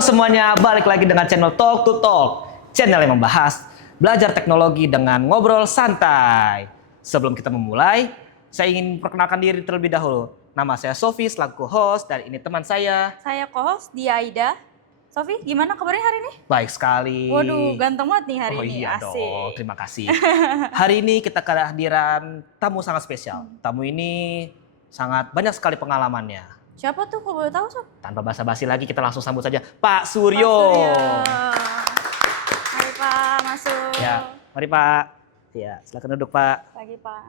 Halo semuanya, balik lagi dengan channel Talk to Talk, channel yang membahas belajar teknologi dengan ngobrol santai. Sebelum kita memulai, saya ingin perkenalkan diri terlebih dahulu. Nama saya Sofi selaku host dan ini teman saya. Saya co-host Dia Aida. Sofi, gimana kabarnya hari ini? Baik sekali. Waduh, ganteng banget nih hari Oh ini. iya Asik. dong, terima kasih. Hari ini kita kehadiran tamu sangat spesial. Tamu ini sangat banyak sekali pengalamannya. Siapa tuh kalau boleh tahu, Sof? Tanpa basa-basi lagi kita langsung sambut saja Pak Suryo. Pak Suryo. Mari Pak, masuk. Ya, mari Pak. Ya, silakan duduk Pak. Pagi Pak.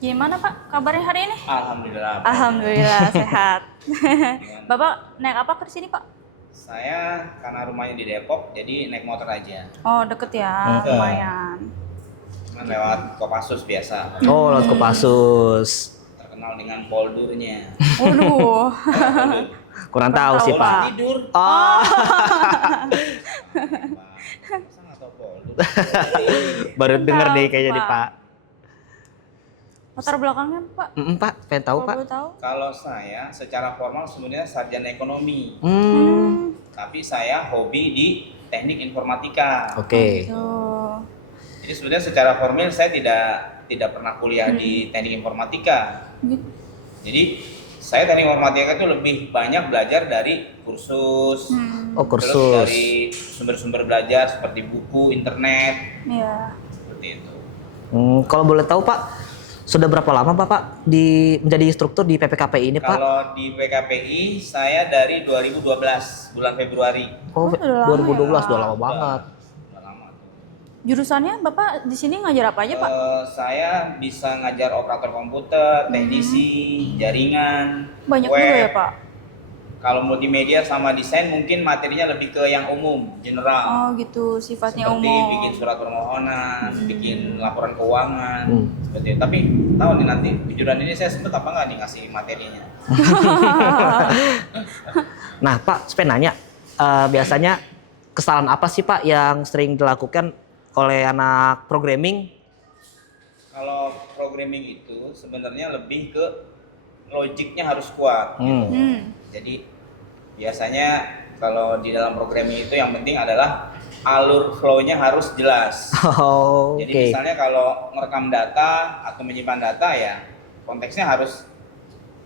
Gimana Pak kabarnya hari ini? Alhamdulillah. Alhamdulillah sehat. Bapak naik apa ke sini Pak? Saya karena rumahnya di Depok, jadi naik motor aja. Oh deket ya, lumayan. Cuman lewat Kopassus biasa. Oh, lewat Kopassus. Terkenal dengan poldurnya. Waduh. Kurang tahu sih tahu, Pak. Pak. Tidur. Oh, Masa nggak tahu poldur? baru denger Tahu, deh kayaknya nih Pak. Pak. Latar belakangnya Pak? Pak, pengen tahu Kalau Pak. boleh tahu? Kalau saya secara formal sebenarnya sarjana ekonomi, tapi saya hobi di teknik informatika. Oke. Tuh. Jadi sebenarnya secara formal saya tidak pernah kuliah di teknik informatika. Gitu. Jadi saya teknik informatika itu lebih banyak belajar dari kursus. Oh, Terus kursus. dari sumber-sumber belajar seperti buku, internet, Iya. seperti itu. Kalau boleh tahu Pak, sudah berapa lama Bapak menjadi instruktur di PPKPI ini Pak? Kalau di PKPI saya dari 2012 bulan Februari. Oh, udah lama 2012 ya. udah lama banget. Udah lama tuh. Jurusannya Bapak di sini ngajar apa aja Pak? Saya bisa ngajar operator komputer, teknisi, jaringan, Banyak web. juga ya Pak? Kalau multimedia sama desain mungkin materinya lebih ke yang umum, general. Oh gitu, sifatnya Seperti umum. bikin surat permohonan, bikin laporan keuangan, Hmm. seperti itu. Tapi tahu nih nanti kejuruan ini saya sempet apa nggak nih ngasih materinya? Nah Pak, saya pengen nanya, biasanya kesalahan apa sih Pak yang sering dilakukan oleh anak programming? Kalau programming itu sebenarnya lebih ke logiknya harus kuat. Gitu. Jadi biasanya kalau di dalam programming itu yang penting adalah alur flow-nya harus jelas. Oh, Jadi oke. misalnya kalau merekam data atau menyimpan data ya konteksnya harus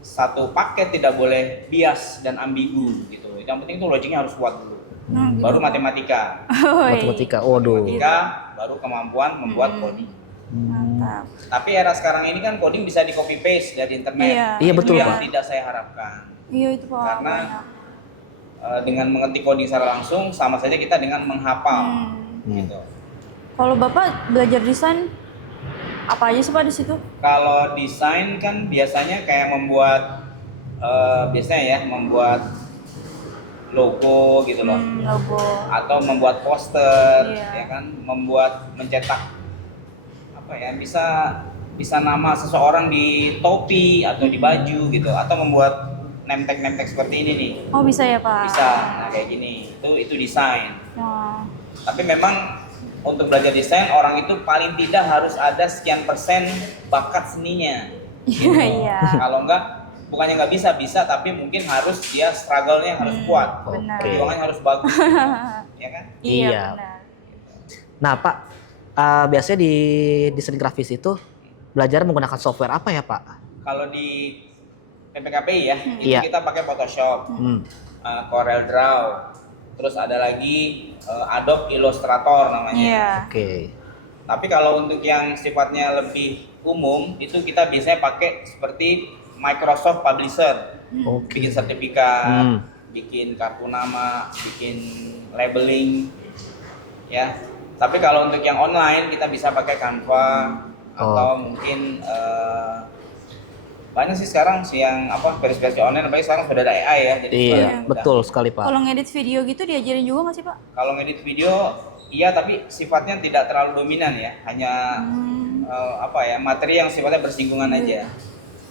satu paket, tidak boleh bias dan ambigu gitu. Yang penting itu logiknya harus kuat dulu. Baru matematika. Oh, iya. Matematika, waduh. Matematika baru kemampuan membuat coding. Mantap. Tapi era sekarang ini kan coding bisa di copy paste dari internet. Iya. Iya, Itu betul, yang Pak. tidak saya harapkan. Iya itu Pak. Karena banyak. Dengan mengetik coding secara langsung sama saja kita dengan menghafal. Gitu. Kalau Bapak belajar desain apa aja sih Pak di situ? Kalau desain kan biasanya kayak membuat membuat logo gitu loh. Logo. Atau membuat poster, Iya. ya kan, mencetak apa ya, bisa nama seseorang di topi atau di baju gitu, atau membuat name tag seperti ini nih. Oh bisa ya Pak? Bisa, nah kayak gini, itu desain. Wah. Tapi memang untuk belajar desain orang itu paling tidak harus ada sekian persen bakat seninya. Iya iya. Kalau enggak, bukannya nggak bisa, tapi mungkin harus dia struggle-nya harus kuat, Benar. perjuangannya harus bagus, ya kan? Iya Iya. benar. Nah Pak, biasanya di desain grafis itu belajar menggunakan software apa ya Pak? Kalau di PPKPI ya, itu Iya. kita pakai Photoshop, Corel Draw, terus ada lagi Adobe Illustrator namanya. Iya. Oke. Tapi kalau untuk yang sifatnya lebih umum, itu kita biasanya pakai seperti Microsoft Publisher, Oke. bikin sertifikat, bikin kartu nama, bikin labeling, ya. Tapi kalau untuk yang online kita bisa pakai Canva atau mungkin banyak sih sekarang sih yang versi online, apalagi sekarang sudah ada AI ya. Jadi Iya, mudah. betul sekali Pak. Kalau ngedit video gitu diajarin juga nggak sih Pak? Kalau ngedit video iya, tapi sifatnya tidak terlalu dominan ya, hanya materi yang sifatnya bersinggungan aja.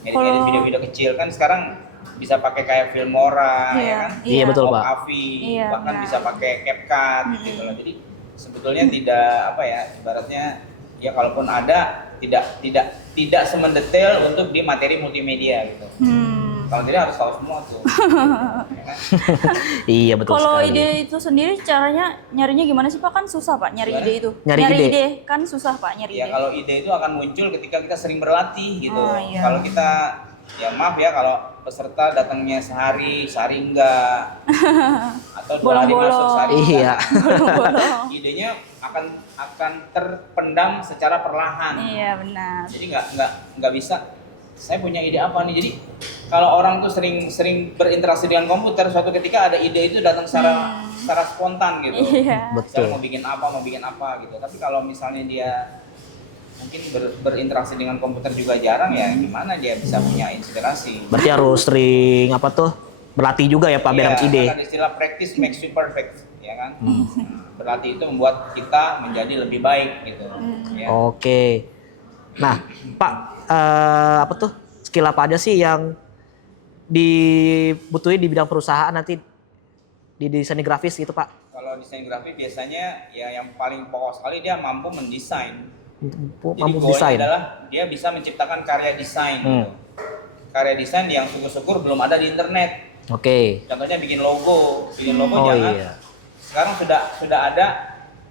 Ngedit video-video kecil kan sekarang bisa pakai kayak Filmora, ya kan? Iya, betul, Pak. Avi, Iya, bahkan benar. bisa pakai CapCut gitu loh. Jadi sebetulnya tidak ibaratnya ya kalaupun ada tidak semendetail untuk di materi multimedia gitu. Kalau tidak harus tahu semua tuh. Ya kan? Iya betul Kalau sekali. ide itu sendiri caranya nyarinya gimana sih Pak? Kan susah Pak nyari Gimana? ide itu. Nyari ide. kan susah Pak nyari Ya ide. kalau ide itu akan muncul ketika kita sering berlatih gitu. Oh, iya. Kalau kita ya maaf ya kalau peserta datangnya sehari enggak atau 2 hari Bolong-bolong. masuk sehari Iya. enggak. Idenya akan terpendam secara perlahan. Iya benar. Jadi nggak bisa. Saya punya ide apa nih? Jadi kalau orang tuh sering berinteraksi dengan komputer, suatu ketika ada ide itu datang secara spontan gitu. Iya. Betul. Misalnya mau bikin apa gitu. Tapi kalau misalnya dia mungkin berinteraksi dengan komputer juga jarang ya, gimana dia bisa punya inspirasi? Berarti harus sering apa tuh berlatih juga ya Pak biar dapat ide. Kan istilah practice makes you perfect, ya kan? Nah, berlatih itu membuat kita menjadi lebih baik gitu. Ya. Oke. Nah Pak apa tuh skill apa aja sih yang dibutuhin di bidang perusahaan nanti di desain grafis gitu Pak? Kalau desain grafis biasanya ya yang paling pokok sekali dia mampu mendesain. Mampu Jadi goalnya desain. adalah dia bisa menciptakan karya desain. Gitu. Karya desain yang syukur-syukur belum ada di internet. Oke. Contohnya bikin logo Oh jangan. iya. Sekarang sudah ada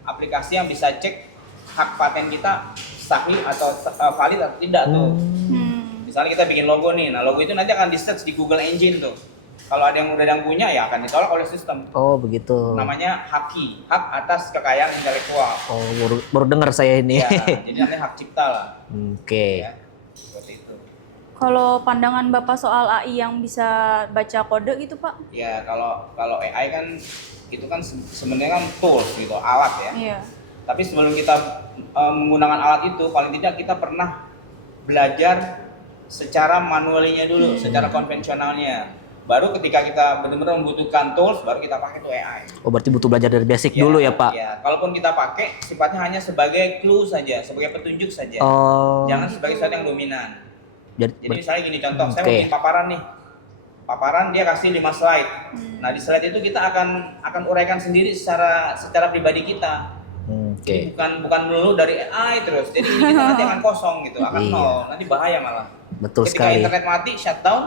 aplikasi yang bisa cek hak paten kita sahih atau valid atau tidak tuh. Misalnya kita bikin logo nih, nah logo itu nanti akan di-search di Google Engine tuh. Kalau ada yang udah yang punya ya akan ditolak oleh sistem. Oh begitu. Namanya haki, hak atas kekayaan intelektual. Oh baru dengar saya ini. Ya, jadi namanya hak cipta lah. Oke. Ya, seperti itu. Kalau pandangan Bapak soal AI yang bisa baca kode gitu Pak? Ya kalau AI kan itu kan sebenarnya kan tools gitu, alat ya. Iya. Tapi sebelum kita menggunakan alat itu, paling tidak kita pernah belajar secara manualnya dulu, secara konvensionalnya. Baru ketika kita benar-benar membutuhkan tools, baru kita pakai tuh AI. Oh berarti butuh belajar dari basic dulu ya Pak? Ya, kalaupun kita pakai, sifatnya hanya sebagai clue saja, sebagai petunjuk saja. Oh. Jangan sebagai sesuatu yang dominan. Jadi Ber- misalnya gini contoh, saya mau Oke. bikin paparan nih. Paparan dia kasih 5 slide. Nah, di slide itu kita akan uraikan sendiri secara pribadi kita. Oke. Bukan melulu dari AI terus. Jadi ini kita nanti akan kosong gitu, akan Iya. nol. Nanti bahaya malah. Betul Ketika sekali. internet mati, shutdown,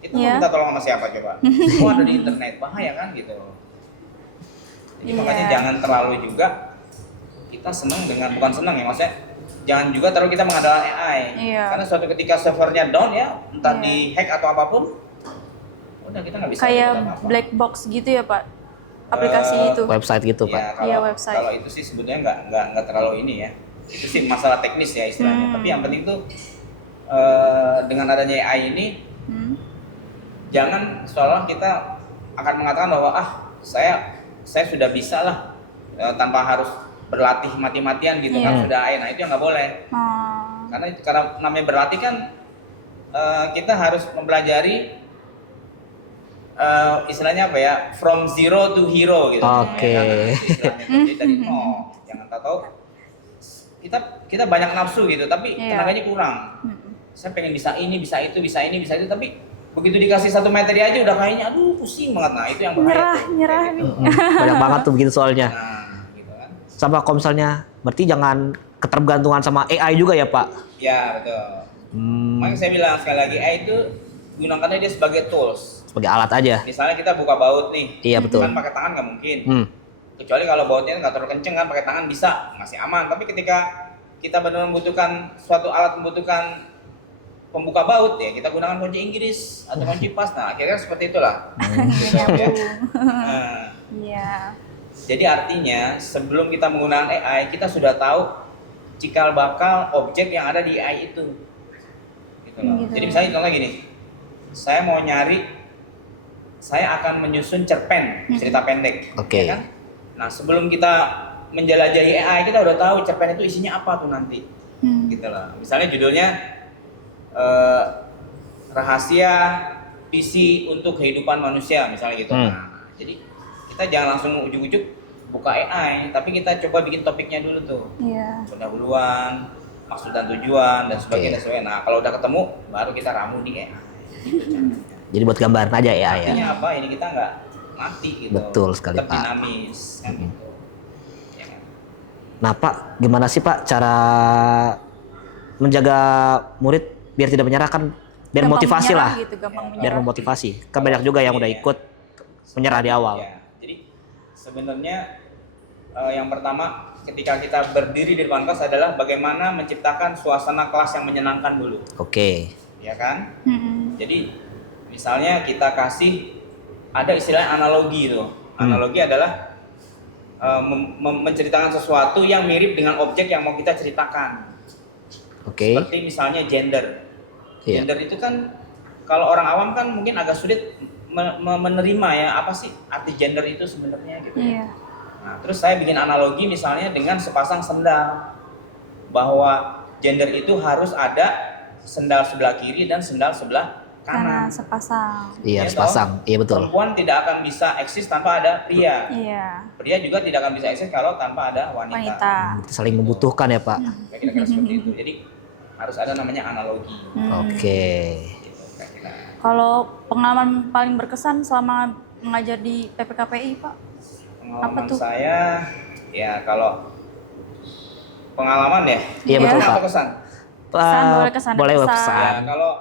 itu Iya. minta tolong sama siapa coba? Semua ada di internet, bahaya kan gitu. Jadi Iya. makanya jangan terlalu juga kita senang dengan, bukan senang ya maksudnya, jangan juga terlalu kita mengandalkan AI. Iya. Karena suatu ketika servernya down ya, entah Iya. di hack atau apapun, udah kita nggak bisa Kayak berbuat apa-apa. black box gitu ya Pak? Aplikasi itu. Website gitu Pak. Ya, kalau, Iya, website. kalau itu sih sebetulnya nggak terlalu ini ya. Itu sih masalah teknis ya istilahnya. Tapi yang penting tuh dengan adanya AI ini jangan seolah kita akan mengatakan bahwa saya sudah bisa lah tanpa harus berlatih mati-matian gitu kan Iya. sudah AI. Nah itu yang nggak boleh. Karena namanya berlatih kan kita harus mempelajari istilahnya apa ya, from zero to hero gitu. Oke. Ya kan? Istilahnya. Jadi dari nol. Jangan tahu kita banyak nafsu gitu, tapi Iya. tenaganya kurang. Saya pengen bisa ini, bisa itu, tapi begitu dikasih satu materi aja udah kayaknya aduh pusing banget. Nah itu yang bahaya. Nyerah Kayak nih. gitu. Banyak banget tuh begitu soalnya. Nah gitu kan. Sama kalau misalnya berarti jangan ketergantungan sama AI juga ya Pak? Ya betul. Makanya saya bilang sekali lagi AI itu gunakannya dia sebagai tools. Sebagai alat aja. Misalnya kita buka baut nih, Iya betul. kan pakai tangan nggak mungkin. Hmm. Kecuali kalau bautnya nggak terlalu kenceng kan, pakai tangan bisa, masih aman. Tapi ketika kita benar membutuhkan suatu alat, membutuhkan pembuka baut ya, kita gunakan kunci Inggris atau kunci pas. Nah akhirnya seperti itulah. Gitu, ya. Nah, Iya. jadi artinya sebelum kita menggunakan AI, kita sudah tahu cikal bakal objek yang ada di AI itu. Gitu loh. Gitu. Jadi misalnya contoh gini, saya mau nyari, saya akan menyusun cerpen cerita pendek, Oke. ya kan? Nah sebelum kita menjelajahi AI, kita udah tahu cerpen itu isinya apa tuh nanti, gitu loh. Misalnya judulnya rahasia visi untuk kehidupan manusia, misalnya gitu. Nah, jadi kita jangan langsung ujuk-ujuk buka AI, tapi kita coba bikin topiknya dulu tuh. Iya. Pendahuluan, maksud dan tujuan dan sebagainya. Nah kalau udah ketemu, baru kita ramu di AI. Jadi buat gambaran aja AI ya. Artinya apa? Ini kita nggak mati gitu. Betul sekali, Tetap Pak. dinamis kan gitu. Ya kan? Nah Pak, gimana sih Pak cara menjaga murid biar tidak menyerah kan? Biar Gampang motivasi menyerah lah, gitu, gampang biar menyerah. memotivasi. Kan banyak juga yang udah ikut menyerah di awal. Ya, jadi sebenarnya yang pertama ketika kita berdiri di depan kelas adalah bagaimana menciptakan suasana kelas yang menyenangkan dulu, Oke. ya kan? Mm-mm. Jadi misalnya kita kasih ada istilah analogi itu. Analogi adalah menceritakan sesuatu yang mirip dengan objek yang mau kita ceritakan. Oke. Seperti misalnya gender. Iya. Gender itu kan kalau orang awam kan mungkin agak sulit menerima ya, apa sih arti gender itu sebenarnya gitu. Iya. Nah, terus saya bikin analogi misalnya dengan sepasang sendal, bahwa gender itu harus ada sendal sebelah kiri dan sendal sebelah Karena kanan. sepasang. Iya, Iya harus toh? pasang. Iya betul. Perempuan tidak akan bisa eksis tanpa ada pria. Iya. Pria juga tidak akan bisa eksis kalau tanpa ada wanita. Wanita. Saling membutuhkan ya Pak. Kayak kira-kira seperti itu. Jadi harus ada namanya analogi. Oke. Gitu, kira-kira. Kalau pengalaman paling berkesan selama mengajar di PPKPI, Pak? Pengalaman Apa tuh? saya, ya kalau pengalaman ya. Iya betul Apa Pak. kesan? Kesan, boleh kesan, Boleh kesan. kesan. Ya, kalau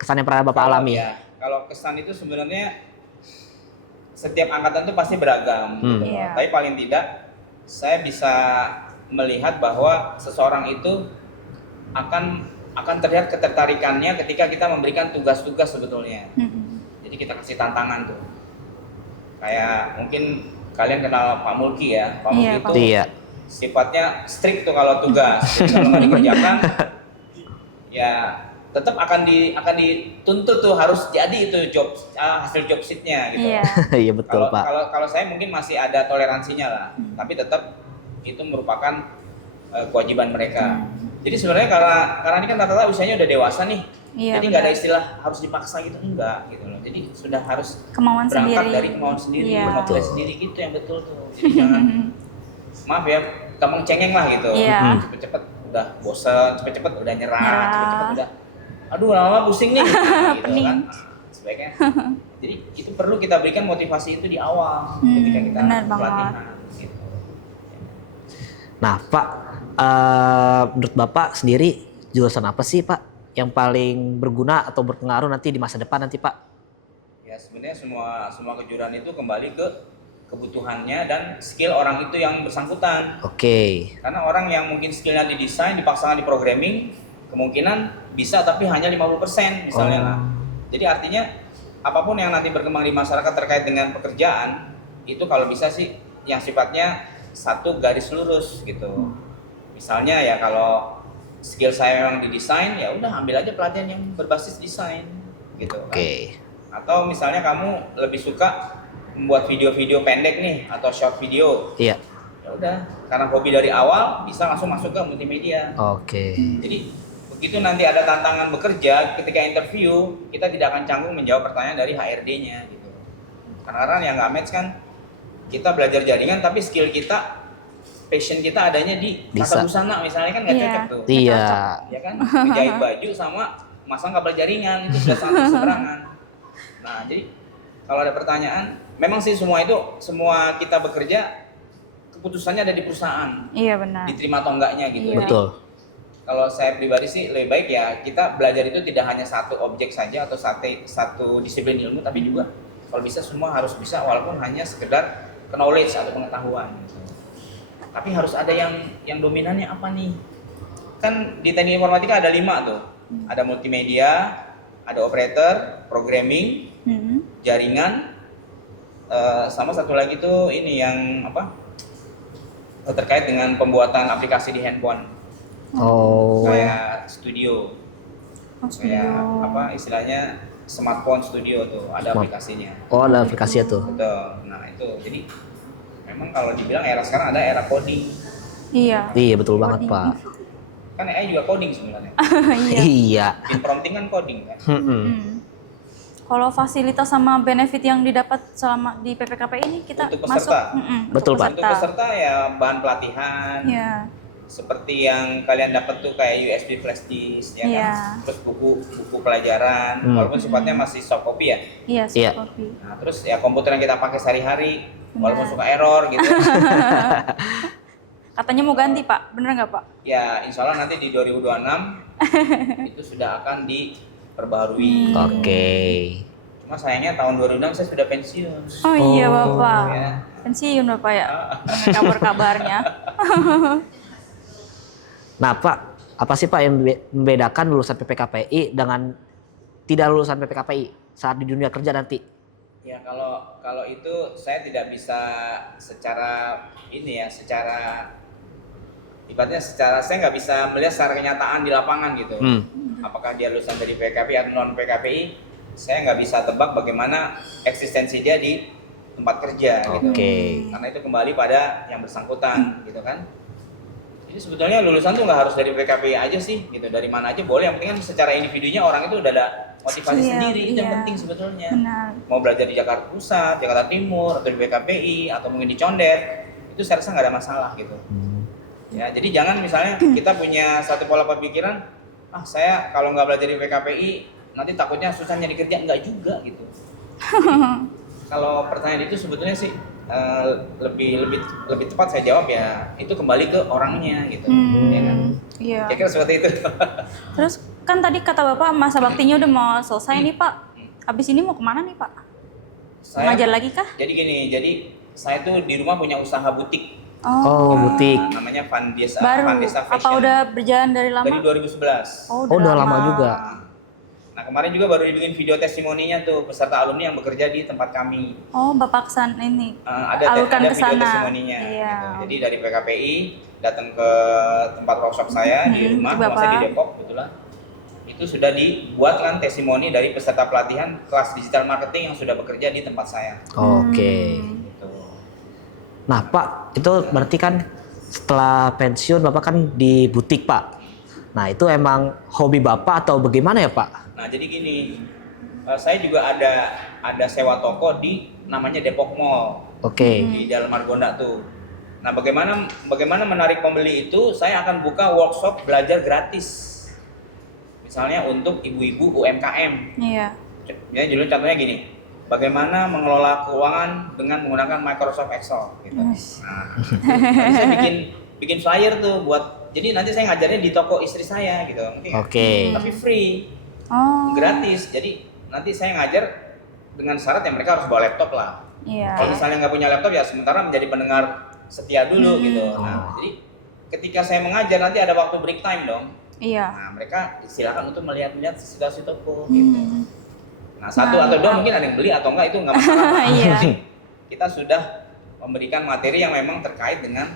Kesan yang pernah Bapak alami. Ya, kalau kesan itu sebenarnya setiap angkatan itu pasti beragam. Gitu. Iya. Tapi paling tidak saya bisa melihat bahwa seseorang itu akan terlihat ketertarikannya ketika kita memberikan tugas-tugas sebetulnya. Mm-mm. Jadi kita kasih tantangan tuh. Kayak mungkin kalian kenal Pak Mulki ya. Pak Mulki Iya, itu Pak. Iya. sifatnya strict tuh kalau tugas. Jadi kalau nggak dikerjakan, ya tetap akan dituntut tuh harus jadi itu hasil job sheet-nya gitu. Iya. Iya betul Kalau Pak. kalau saya mungkin masih ada toleransinya lah, tapi tetap itu merupakan kewajiban mereka. Jadi sebenarnya karena ini kan rata-rata usianya udah dewasa nih, Iya, jadi nggak ada benar. istilah harus dipaksa gitu, enggak gitu loh. Jadi sudah harus Kemauan berangkat sendiri. dari kemauan sendiri, Iya. motivasi Betul. sendiri gitu yang betul tuh. Jadi jangan maaf ya, gampang cengeng lah gitu. Iya. Cepet-cepet udah bosen, cepet-cepet udah nyerah, Nyerah. cepet-cepet udah aduh lama-lama pusing nih gitu Pening. kan. Sebaiknya jadi itu perlu kita berikan motivasi itu di awal ketika kita benar banget. pelatihan gitu. Nah Pak, menurut Bapak sendiri jurusan apa sih Pak yang paling berguna atau berpengaruh nanti di masa depan nanti Pak? Ya sebenarnya semua kejuruan itu kembali ke kebutuhannya dan skill orang itu yang bersangkutan. Oke. Karena orang yang mungkin skillnya di desain dipaksakan di programming kemungkinan bisa tapi hanya 50% misalnya lah. Jadi artinya apapun yang nanti berkembang di masyarakat terkait dengan pekerjaan itu kalau bisa sih yang sifatnya satu garis lurus gitu. Misalnya ya kalau skill saya memang di desain ya udah ambil aja pelatihan yang berbasis desain gitu kan. Oke. Atau misalnya kamu lebih suka membuat video-video pendek nih atau short video. Iya. Ya udah, karena hobi dari awal bisa langsung masuk ke multimedia. Oke. Jadi begitu nanti ada tantangan bekerja ketika interview, kita tidak akan canggung menjawab pertanyaan dari HRD-nya gitu. Karena yang nggak match kan kita belajar jaringan tapi skill kita, passion kita adanya di Bisa. tata busana misalnya kan nggak Iya. cocok tuh. Iya. Ya kan, menjahit baju sama masang kabel jaringan itu sudah sangat berseberangan. Nah, jadi kalau ada pertanyaan, memang sih semua kita bekerja keputusannya ada di perusahaan, Iya benar. diterima atau enggaknya gitu. Iya. Jadi, Betul. kalau saya pribadi sih lebih baik ya kita belajar itu tidak hanya satu objek saja atau satu disiplin ilmu, tapi juga kalau bisa semua harus bisa walaupun hanya sekedar knowledge atau pengetahuan. Gitu. Tapi harus ada yang dominannya apa nih? Kan di teknik informatika ada 5 tuh, ada multimedia, ada operator, programming, Mm-mm. jaringan, sama satu lagi tuh ini yang apa? Terkait dengan pembuatan aplikasi di handphone. Oh. Kayak studio, Oh, kayak studio. apa istilahnya smartphone studio tuh ada Smart. aplikasinya. Oh ada aplikasinya tuh. Betul. Nah itu jadi memang kalau dibilang era sekarang ada era coding. Iya. Iya betul banget Coding. Pak. Kan AI juga coding sebenarnya. Iya. Iya. Bikin prompting kan coding kan. Mm-mm. Kalau fasilitas sama benefit yang didapat selama di PPKP ini kita Untuk masuk. peserta? Betul, Pak. Untuk peserta ya bahan pelatihan. Iya. Seperti yang kalian dapat tuh kayak USB flash disk ya Iya. kan. Terus buku pelajaran walaupun sifatnya masih soft copy ya. Iya, Iya. soft copy. Nah, terus ya komputer yang kita pakai sehari-hari walaupun suka error gitu. Katanya mau ganti Pak, bener nggak Pak? Ya, insya Allah nanti di 2026 itu sudah akan diperbarui. Oke. Cuma sayangnya tahun 2006 saya sudah pensiun. Oh iya Bapak, Ya. pensiun Bapak ya, dengan kabar-kabarnya. Nah Pak, apa sih Pak yang membedakan lulusan PPKPI dengan tidak lulusan PPKPI saat di dunia kerja nanti? Ya kalau itu saya tidak bisa secara ini ya, secara ibaratnya saya nggak bisa melihat secara kenyataan di lapangan gitu. Apakah dia lulusan dari PKPI atau non PKPI, saya nggak bisa tebak bagaimana eksistensi dia di tempat kerja gitu. Karena itu kembali pada yang bersangkutan gitu kan. Jadi sebetulnya lulusan tuh nggak harus dari PKPI aja sih gitu, dari mana aja boleh. Yang penting kan secara individunya orang itu udah ada motivasi sendiri, itu yang penting sebetulnya. Benar. Mau belajar di Jakarta Pusat, Jakarta Timur, atau di PKPI, atau mungkin di Condet, itu saya rasa nggak ada masalah gitu. Ya, jadi jangan misalnya kita punya satu pola pemikiran, saya kalau nggak belajar di PKPI nanti takutnya susah nyari kerja, nggak juga gitu. Kalau pertanyaan itu sebetulnya sih lebih tepat saya jawab ya itu kembali ke orangnya gitu, ya kan? Iya. Kira-kira seperti itu. Terus kan tadi kata Bapak masa baktinya udah mau selesai nih Pak. Habis ini mau kemana nih Pak? Ngajar lagi kah? Jadi gini, saya tuh di rumah punya usaha butik. Oh, butik. Namanya Vandesa Baru. Fashion. Apa udah berjalan dari lama? Dari 2011. Oh, udah lama juga. Nah, kemarin juga baru dibikin video testimoninya tuh peserta alumni yang bekerja di tempat kami. Oh, Bapak kesan ini. Ada ke video sana. testimoninya. Iya. Gitu. Jadi dari PKPI datang ke tempat workshop saya di rumah saya di Depok kebetulan. Itu sudah dibuat kan testimoni dari peserta pelatihan kelas digital marketing yang sudah bekerja di tempat saya. Oke. Gitu. Nah Pak, itu berarti kan setelah pensiun Bapak kan di butik Pak. Nah itu emang hobi Bapak atau bagaimana ya Pak? Nah jadi gini, saya juga ada sewa toko di namanya Depok Mall. Oke. Di dalam Margonda tuh. Nah bagaimana menarik pembeli itu, saya akan buka workshop belajar gratis. Misalnya untuk ibu-ibu UMKM. Iya. Ya dulu contohnya gini, bagaimana mengelola keuangan dengan menggunakan Microsoft Excel gitu. Nah, nanti saya bikin flyer tuh buat, jadi nanti saya ngajarnya di toko istri saya gitu. Oke. Tapi free. Oh. Gratis. Jadi nanti saya ngajar dengan syarat yang mereka harus bawa laptop lah. Iya. Kalau misalnya nggak punya laptop ya sementara menjadi pendengar setia dulu gitu. Nah, jadi ketika saya mengajar nanti ada waktu break time dong. Iya. Nah, mereka silakan untuk melihat situasi toko gitu. Nah, satu atau dua mungkin ada yang beli atau enggak itu nggak masalah. Iya. Kita sudah memberikan materi yang memang terkait dengan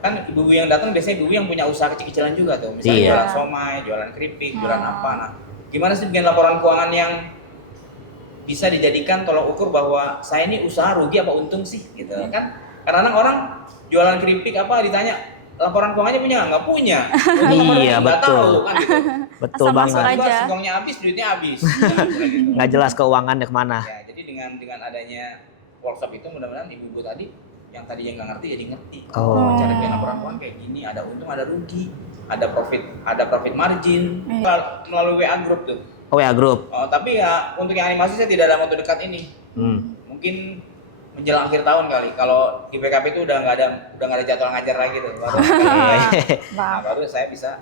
kan ibu-ibu yang datang biasanya ibu yang punya usaha kecil-kecilan juga tuh. Misalnya jualan somai, jualan keripik, jualan apa. Nah, gimana sih bikin laporan keuangan yang bisa dijadikan tolok ukur bahwa saya ini usaha rugi apa untung sih gitu kan? Kadang-kadang orang jualan keripik apa ditanya laporan keuangannya punya nggak punya. Iya betul. Tahu, kan, gitu. Betul Asal masuk banget. aja. Singkongnya habis, duitnya habis. Gitu. Nggak jelas keuangannya kemana. Ya, jadi dengan adanya workshop itu mudah-mudahan ibu-ibu tadi yang tadinya nggak ngerti jadi ngerti. Oh. Cara bikin laporan keuangan kayak gini, ada untung, ada rugi, ada profit margin melalui WA group tuh. Oh ya grup. Tapi ya untuk yang animasi saya tidak ada waktu dekat ini. Mungkin menjelang akhir tahun kali. Kalau di PKP itu udah nggak ada jadwal ngajar lagi tuh. Baru saya bisa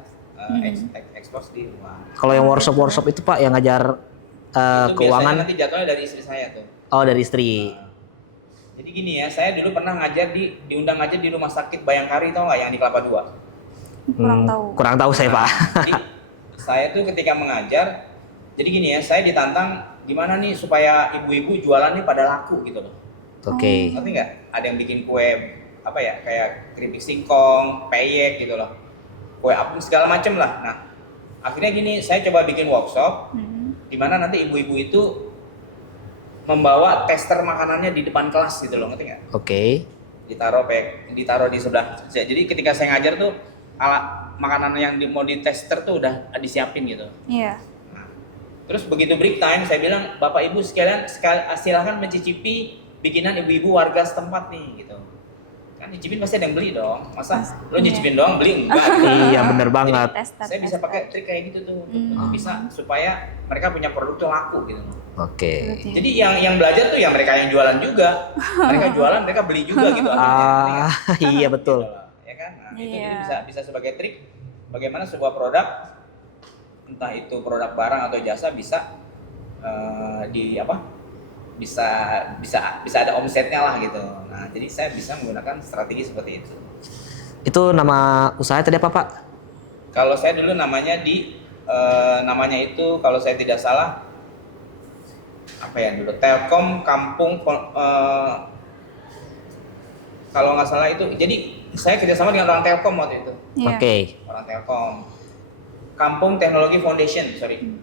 ekspos di rumah. Kalau yang workshop itu Pak yang ngajar Itu keuangan. biasanya nanti jadwalnya dari istri saya tuh. Oh dari istri. Jadi gini ya, saya dulu pernah ngajar diundang ngajar di rumah sakit Bayangkari, tau nggak yang di Kelapa II? Kurang tahu saya Pak. Jadi saya tuh ketika mengajar, jadi gini ya, saya ditantang gimana nih supaya ibu-ibu jualan nih pada laku gitu loh. Oke. Ngerti nggak? Ada yang bikin kue apa ya, kayak keripik singkong, peyek gitu loh, kue apem segala macem lah. Nah, akhirnya gini, saya coba bikin workshop, di mana nanti ibu-ibu itu membawa tester makanannya di depan kelas gitu loh, ngerti nggak? Oke. Ditaruh di sebelah. Jadi ketika saya ngajar tuh alat makanan yang mau di tester tuh udah disiapin gitu. Iya. Nah, terus begitu break time saya bilang Bapak Ibu sekalian silahkan mencicipi bikinan ibu-ibu warga setempat nih gitu. Kan nyicipin pasti ada yang beli dong. Masa lo nyicipin doang beli enggak? Iya bener banget. Saya bisa pakai trik kayak gitu tuh untuk bisa supaya mereka punya produk tuh laku gitu. Oke. Jadi yang belajar tuh ya mereka yang jualan juga. Mereka jualan, mereka beli juga gitu. Iya betul. Ya kan? Itu Iya. bisa sebagai trik bagaimana sebuah produk, entah itu produk barang atau jasa bisa di apa? Bisa ada omsetnya lah gitu. Nah, jadi saya bisa menggunakan strategi seperti itu. Itu nama usaha tadi apa Pak? Kalau saya dulu namanya namanya itu kalau saya tidak salah apa ya dulu Telkom Kampung kalau nggak salah itu, jadi saya kerjasama dengan orang Telkom waktu itu. Iya. Oke. Orang Telkom. Kampung Teknologi Foundation,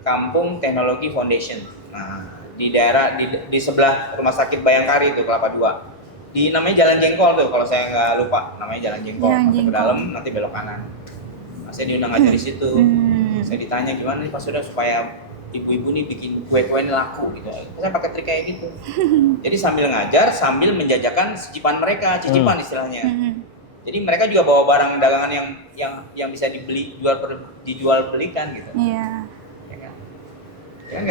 Kampung Teknologi Foundation. Nah, di daerah di sebelah Rumah Sakit Bayangkari itu Kelapa 2. Di namanya Jalan Jengkol tuh kalau saya nggak lupa, namanya Jalan Jengkol. Jalan Masuk ke Jengkol. dalam nanti belok kanan. Nah, saya diundang ngajar di situ. Saya ditanya gimana nih Pak Sudah supaya ibu-ibu nih bikin kue-kue ini laku gitu. Saya pakai trik kayak gitu. Jadi sambil ngajar, sambil menjajakan cicipan mereka, cicipan istilahnya. Jadi mereka juga bawa barang dagangan yang bisa dijual belikan gitu. Iya. Ya kan? Ya kan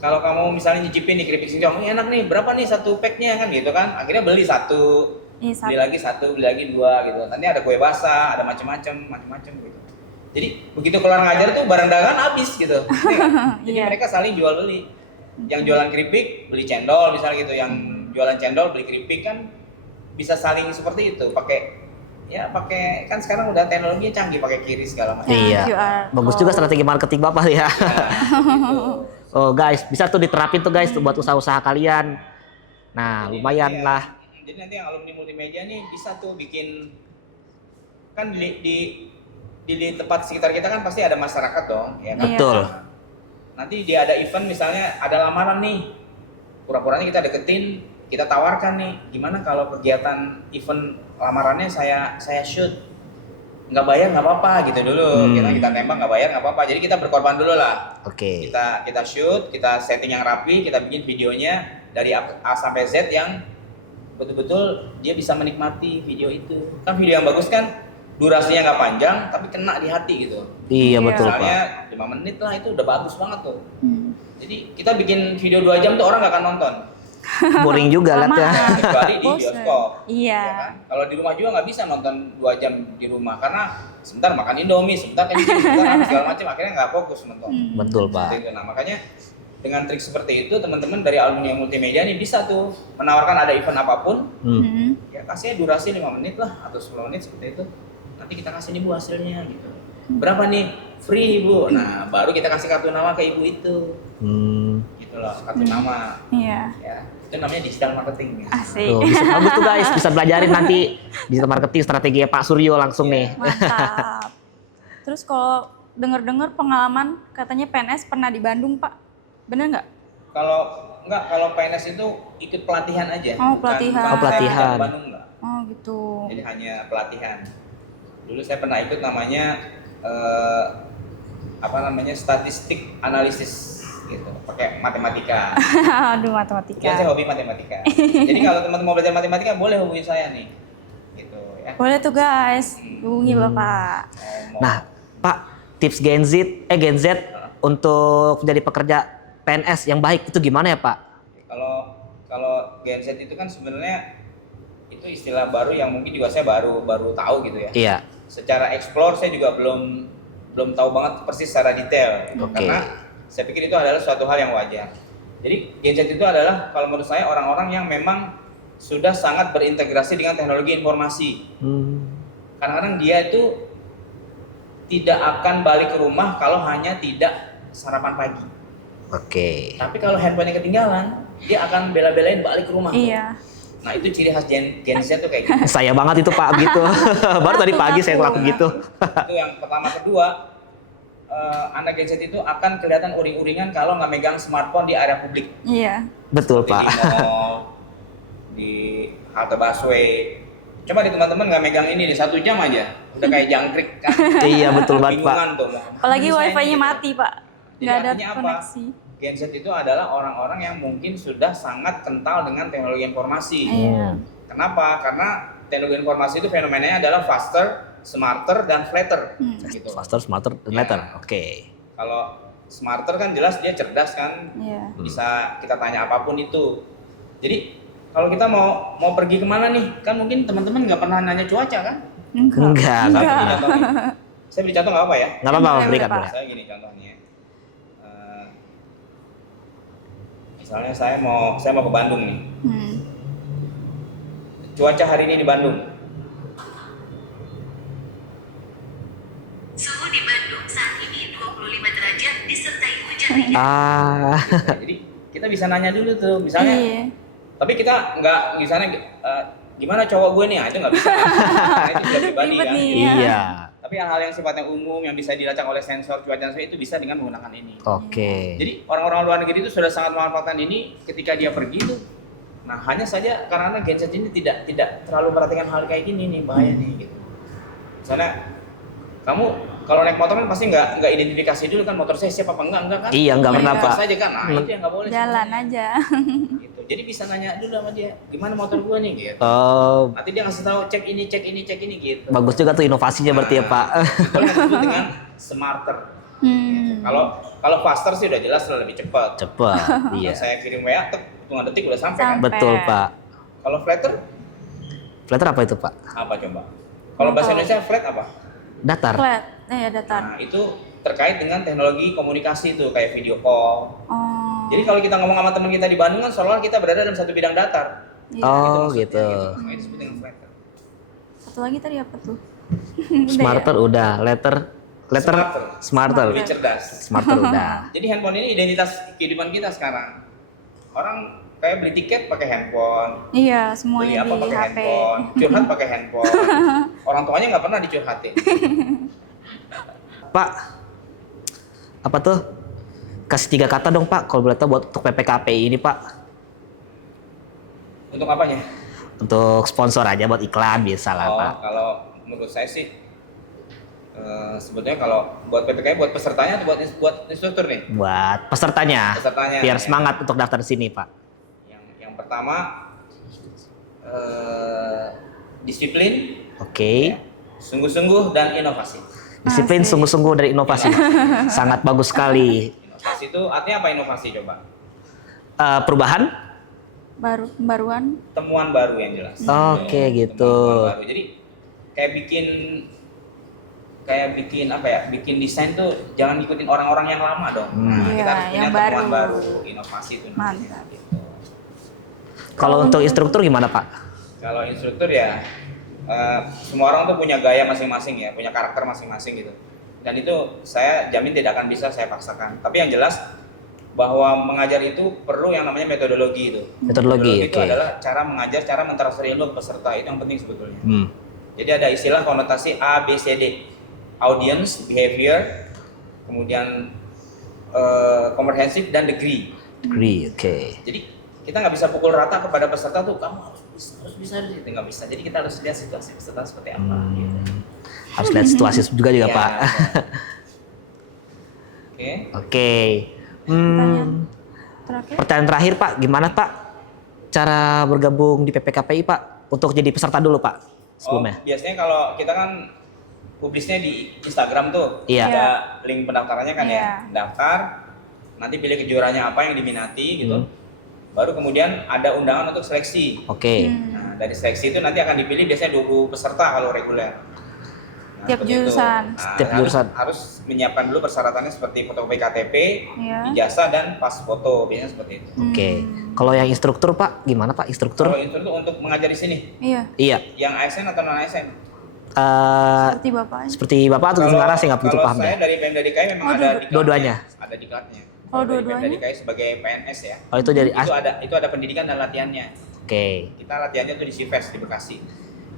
kalau kamu misalnya nyicipin nih keripik singkong, ini enak nih, berapa nih satu packnya kan gitu kan? Akhirnya beli satu, Iya, beli lagi satu, beli lagi dua gitu. Nanti ada kue basah, ada macam-macam gitu. Jadi begitu keluar ngajar tuh barang dagangan habis gitu. Jadi Iya. mereka saling jual beli. Yang jualan keripik beli cendol misalnya gitu, yang jualan cendol beli keripik kan bisa saling seperti itu. Pakai kan sekarang udah teknologinya canggih, pakai QRIS segala macam. Iya. QR Bagus code. juga strategi marketing Bapak ya. Nah, gitu. Oh guys, bisa tuh diterapin tuh guys buat usaha-usaha kalian. Nah, lumayan nanti lah. Jadi nanti yang alumni multimedia nih bisa tuh bikin, kan di tempat sekitar kita kan pasti ada masyarakat dong, ya kan? Betul. Nanti dia ada event misalnya ada lamaran nih, pura-puranya kita deketin, kita tawarkan nih, gimana kalau kegiatan event lamarannya saya shoot, nggak bayar nggak apa-apa gitu dulu, kita tembak nggak bayar nggak apa-apa, jadi kita berkorban dulu lah. Oke. Kita shoot, kita setting yang rapi, kita bikin videonya dari A sampai Z yang betul-betul dia bisa menikmati video itu. Kan video yang bagus kan durasinya nggak panjang tapi kena di hati gitu. Iya Iya. betul Misalnya Pak. 5 menit lah, itu udah bagus banget tuh. Jadi kita bikin video 2 jam tuh orang nggak akan nonton. Boring juga Lama. liatnya. Kecuali di Bosen. bioskop. Iya. Ya kan? Kalau di rumah juga nggak bisa nonton 2 jam di rumah karena sebentar makan Indomie, sebentar kencing, sebentar segala macam, akhirnya nggak fokus nonton. Betul Pak. Seperti itu. Nah makanya dengan trik seperti itu teman-teman dari alumni multimedia nih bisa tuh menawarkan ada event apapun, ya kasih durasi 5 menit lah atau 10 menit seperti itu. Nanti kita kasih nih Bu hasilnya gitu. Berapa nih? Free Bu. Nah baru kita kasih kartu nama ke ibu itu. Gitu loh, kartu nama. Iya. Ya, itu namanya digital marketing. Asik. Tuh, bisa bagus tuh guys, bisa belajarin nanti digital marketing strategi Pak Suryo langsung nih. Mantap. Terus kalau dengar-dengar pengalaman katanya PNS pernah di Bandung, Pak. Bener nggak? Kalau PNS itu ikut pelatihan aja. Oh, pelatihan. Oh, pelatihan. Saya di Bandung enggak. Oh, gitu. Jadi hanya pelatihan. Dulu saya pernah ikut namanya statistik analisis gitu, pakai matematika. Aduh, matematika. Kebetulan saya hobi matematika. Jadi kalau teman-teman mau belajar matematika boleh hubungi saya nih. Gitu ya. Boleh tuh, guys. Hubungi Bapak. Nah, Pak, tips Gen Z untuk menjadi pekerja PNS yang baik itu gimana ya Pak? Kalau Gen Z itu kan sebenarnya itu istilah baru yang mungkin juga saya baru tahu gitu ya. Iya. Secara explore saya juga belum tahu banget persis secara detail gitu. Oke. Karena saya pikir itu adalah suatu hal yang wajar. Jadi Gen Z itu adalah kalau menurut saya orang-orang yang memang sudah sangat berintegrasi dengan teknologi informasi. Kadang-kadang dia itu tidak akan balik ke rumah kalau hanya tidak sarapan pagi. Oke. Tapi kalau handphonenya ketinggalan, dia akan bela-belain balik ke rumah. Iya. Nah itu ciri khas Gen Z tuh kayak gitu. Saya banget itu Pak gitu. Baru tadi pagi saya ngelakuin gitu. Itu yang pertama. Kedua, anak Gen Z itu akan kelihatan uring-uringan kalau nggak megang smartphone di area publik. Iya. Betul Seperti Pak. Di mall, di halte busway. Coba di teman-teman nggak megang ini di 1 jam aja, udah kayak jangkrik kan. Iya betul banget Pak. Bingungan tuh. Apalagi Ini saya wifi-nya gitu. mati, Pak. Jadi Nggak ada artinya apa? koneksi. Gen Z itu adalah orang-orang yang mungkin sudah sangat kental dengan teknologi informasi. Iya. Kenapa? Karena teknologi informasi itu fenomenanya adalah faster, smarter, dan flatter. Gitu. Faster, smarter, dan later. Oke. Kalau smarter kan jelas dia cerdas kan, Iya. bisa kita tanya apapun itu. Jadi kalau kita mau pergi kemana nih, kan mungkin teman-teman nggak pernah nanya cuaca kan? Enggak. Saya beri contoh nih. Saya beri contoh nggak apa ya? Nggak apa-apa, Boleh, berikan Pak. boleh. Saya gini contohnya. Misalnya saya mau ke Bandung nih. Cuaca hari ini di Bandung. Suhu di Bandung saat ini 25 derajat disertai hujan ringan. Jadi kita bisa nanya dulu tuh, misalnya. Iya. Tapi kita nggak misalnya gimana cowok gue nih, itu nggak bisa. Karena itu sudah pribadi Ribet kan. nih. Iya. Tapi hal-hal yang sifatnya umum yang bisa dilacak oleh sensor cuaca dan sebagainya itu bisa dengan menggunakan ini. Oke. Jadi orang-orang luar negeri itu sudah sangat memanfaatkan ini ketika dia pergi tuh. Nah hanya saja karena genset ini tidak terlalu perhatikan hal kayak gini nih, bahaya nih gitu. Misalnya kamu kalau naik motor kan pasti nggak identifikasi dulu kan motor saya siapa apa enggak kan? Iya, nggak pernah, Gas Pak. aja kan, nah itu yang nggak boleh. Jalan sebenarnya. aja. Gitu. Jadi bisa nanya dulu sama dia, gimana motor gua nih gitu. Oh, Nanti dia ngasih tahu cek ini gitu. bagus juga tuh inovasinya berarti ya, Pak. Itu yang disebut dengan smarter. Kalau faster sih udah jelas lebih cepat. Cepat. Iya. Saya kirim WA, hitungan detik udah sampai kan. Sampai. Betul, Pak. Kalau flatter Flatter apa itu, Pak? apa coba? Kalau bahasa Indonesia flat apa? Datar. Flat. Ya datar. Nah, itu terkait dengan teknologi komunikasi itu kayak video call. Oh. Jadi kalau kita ngomong sama teman kita di Bandung kan seolah kita berada dalam satu bidang datar. Iya. Oh, maksudnya, gitu. Nah, itu disebut dengan flatter. Satu lagi tadi apa tuh? Smarter udah, letter smarter. Lebih cerdas. Smarter udah. Jadi handphone ini identitas kehidupan kita sekarang. Orang kayak beli tiket pakai handphone, Iya, beli semuanya apa di pakai HP. handphone, curhat pakai handphone. Orang tuanya nggak pernah dicurhatin. Pak, apa tuh? Kasih 3 kata dong, Pak, kalau boleh tahu buat untuk PPKPI ini, Pak. Untuk apanya? Untuk sponsor aja buat iklan bisa lah, Pak. Kalau menurut saya sih sebetulnya kalau buat PPKI buat pesertanya atau buat instruktur nih? Buat pesertanya. Pesertanya, Biar ya. semangat untuk daftar di sini, Pak. Yang pertama disiplin, Oke. sungguh-sungguh dan inovasi. Disiplin, sungguh-sungguh, dari inovasi. Sangat bagus sekali. Inovasi itu artinya apa inovasi coba? Perubahan? Pembaruan. Temuan baru yang jelas. Oke, gitu. Temuan baru. Jadi kayak bikin apa ya? Bikin desain tuh jangan ngikutin orang-orang yang lama dong. Nah, Iya, kita harus punya yang temuan baru. baru, inovasi itu namanya. Mantap. Gitu. Kalau untuk instruktur gimana, Pak? Kalau instruktur ya semua orang tuh punya gaya masing-masing ya, punya karakter masing-masing gitu. Dan itu saya jamin tidak akan bisa saya paksakan. Tapi yang jelas bahwa mengajar itu perlu yang namanya metodologi itu. Metodologi, itu oke. adalah cara mengajar, cara mentransfer ilmu ke peserta, itu yang penting sebetulnya. Hmm. Jadi ada istilah konotasi A, B, C, D. Audience, behavior, kemudian comprehensive dan degree. Agree, oke. Jadi kita nggak bisa pukul rata kepada peserta tuh kamu harus bisa itu nggak bisa. Jadi kita harus lihat situasi peserta seperti apa. Gitu. Harus lihat situasi juga Ya, Pak. Oke. Oke. Pertanyaan terakhir. Pertanyaan terakhir, Pak, gimana, Pak, cara bergabung di PPKPI, Pak, untuk jadi peserta dulu, Pak, sebelumnya? Biasanya kalau kita kan publisnya di Instagram tuh, Iya. ada link pendaftarannya kan Iya. ya. Daftar, nanti pilih kejuaraannya apa yang diminati gitu. Baru kemudian ada undangan untuk seleksi. Oke. Nah, dari seleksi itu nanti akan dipilih biasanya 20 peserta kalau reguler. Nah, Tiap seperti itu. jurusan. Nah, Setiap harus- jurusan. harus menyiapkan dulu persyaratannya seperti fotokopi KTP, Iya. ijazah dan pas foto, biasanya seperti itu. Oke. Kalau yang instruktur, Pak, gimana, Pak, instruktur? Kalau itu tuh untuk mengajar di sini, Iya. Iya. yang ASN atau non ASN? Seperti Bapak. Seperti Bapak atau gimana, saya nggak begitu paham Kalau saya deh. dari Pemda DKI memang Oh, ada diklatnya. dua-duanya? Ada diklatnya. Oh, Dari dua-duanya? Pemda DKI sebagai PNS ya. Oh, itu dari Itu ada pendidikan dan latihannya. Oke. Kita latihannya tuh di Sivers di Bekasi.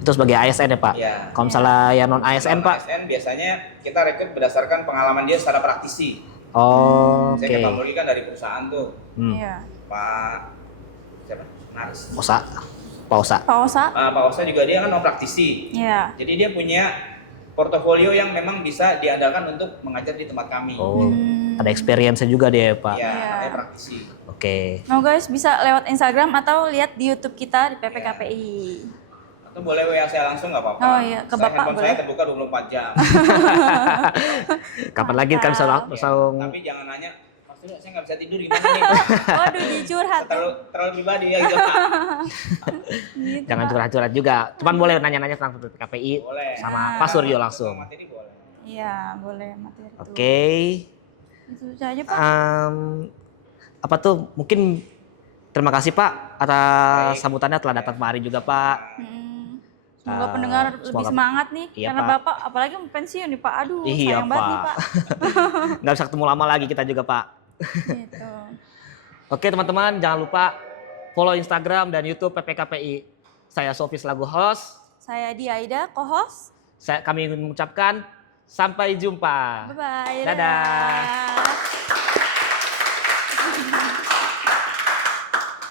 Itu sebagai ASN ya, Pak? Iya. Kalau misalnya yang non ASN, Kalau Pak? ASN biasanya kita rekrut berdasarkan pengalaman dia secara praktisi. Oh, Saya oke. ke Pak Mulki kan dari perusahaan tuh, Iya. Pak siapa? Naris. Osa. Pak Osa. Pak Osa. Pak Osa juga dia kan non praktisi. Iya. Jadi dia punya portofolio yang memang bisa diandalkan untuk mengajar di tempat kami. Oh, ada experience juga dia ya, Pak? Iya, Iya. namanya praktisi. Oke. Mau guys bisa lewat Instagram atau lihat di YouTube kita di PPKPI. Atau boleh WA saya langsung nggak apa-apa. Oh iya, ke Bapak Handphone boleh. saya terbuka 24 jam. Kapan lagi kan bisa langsung Tapi jangan nanya, Mas Sudah, saya nggak bisa tidur gimana nih? Waduh, dicurhat. terlalu pribadi ya gitu Pak. Gitu, Jangan Pak. curhat-curhat juga. Cuman boleh nanya-nanya tentang PPKPI Boleh. sama Pak Suryo langsung. Materi boleh. Iya, boleh materi. Oke. Itu saja, Pak. Apa tuh mungkin terima kasih Pak atas Baik. sambutannya telah datang kemari juga Pak. Semoga pendengar lebih semoga- semangat nih. Iya, Karena Pak. Bapak apalagi mau pensiun nih, Pak. Aduh, Iya, sayang banget nih, Pak. Pak. Nggak bisa ketemu lama lagi kita juga Pak. Gitu. Oke teman-teman jangan lupa follow Instagram dan YouTube PPKPI. Saya Sofi selaku host. Saya Diaida, co-host. Kami ingin mengucapkan sampai jumpa. Bye-bye. Dadah.